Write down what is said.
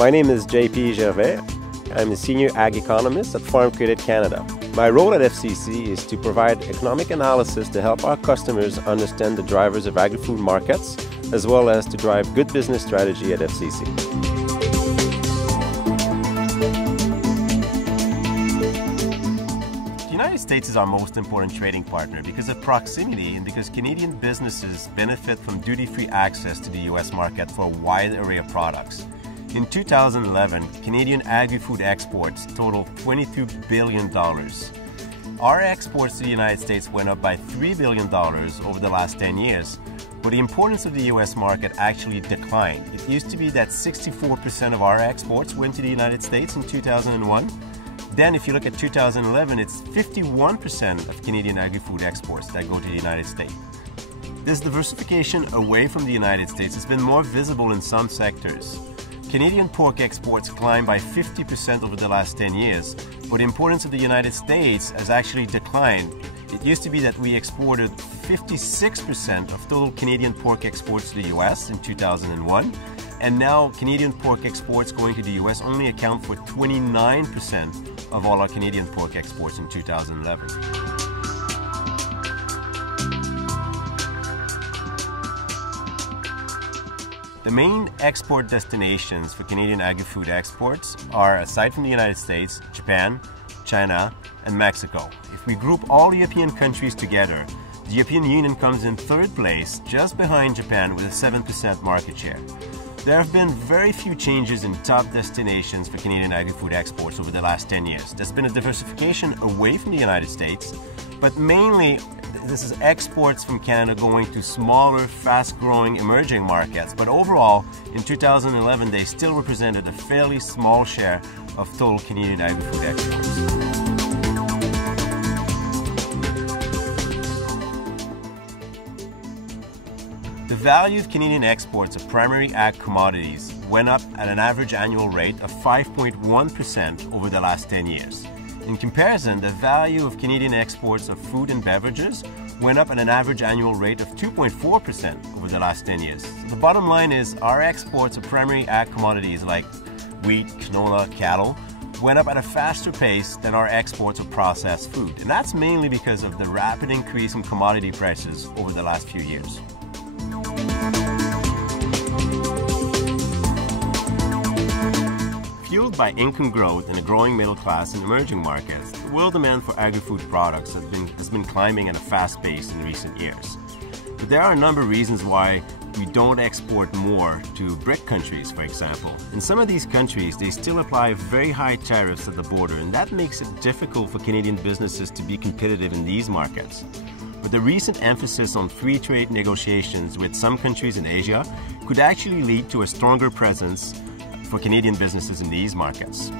My name is JP Gervais. I'm a senior ag economist at Farm Credit Canada. My role at FCC is to provide economic analysis to help our customers understand the drivers of agri-food markets, as well as to drive good business strategy at FCC. The United States is our most important trading partner because of proximity and because Canadian businesses benefit from duty-free access to the U.S. market for a wide array of products. In 2011, Canadian agri-food exports totaled $22 billion. Our exports to the United States went up by $3 billion over the last 10 years, but the importance of the U.S. market actually declined. It used to be that 64% of our exports went to the United States in 2001. Then if you look at 2011, it's 51% of Canadian agri-food exports that go to the United States. This diversification away from the United States has been more visible in some sectors. Canadian pork exports climbed by 50% over the last 10 years, but the importance of the United States has actually declined. It used to be that we exported 56% of total Canadian pork exports to the US in 2001, and now Canadian pork exports going to the US only account for 29% of all our Canadian pork exports in 2011. The main export destinations for Canadian agri-food exports are, aside from the United States, Japan, China, and Mexico. If we group all European countries together, the European Union comes in third place, just behind Japan with a 7% market share. There have been very few changes in top destinations for Canadian agri-food exports over the last 10 years. There's been a diversification away from the United States, but mainly this is exports from Canada going to smaller, fast-growing emerging markets. But overall, in 2011, they still represented a fairly small share of total Canadian agri-food exports. The value of Canadian exports of primary ag commodities went up at an average annual rate of 5.1% over the last 10 years. In comparison, the value of Canadian exports of food and beverages went up at an average annual rate of 2.4% over the last 10 years. So the bottom line is our exports of primary ag commodities like wheat, canola, cattle went up at a faster pace than our exports of processed food. And that's mainly because of the rapid increase in commodity prices over the last few years. Fueled by income growth and a growing middle class in emerging markets, the world demand for agri-food products has been climbing at a fast pace in recent years. But there are a number of reasons why we don't export more to BRIC countries, for example. In some of these countries, they still apply very high tariffs at the border, and that makes it difficult for Canadian businesses to be competitive in these markets. But the recent emphasis on free trade negotiations with some countries in Asia could actually lead to a stronger presence for Canadian businesses in these markets.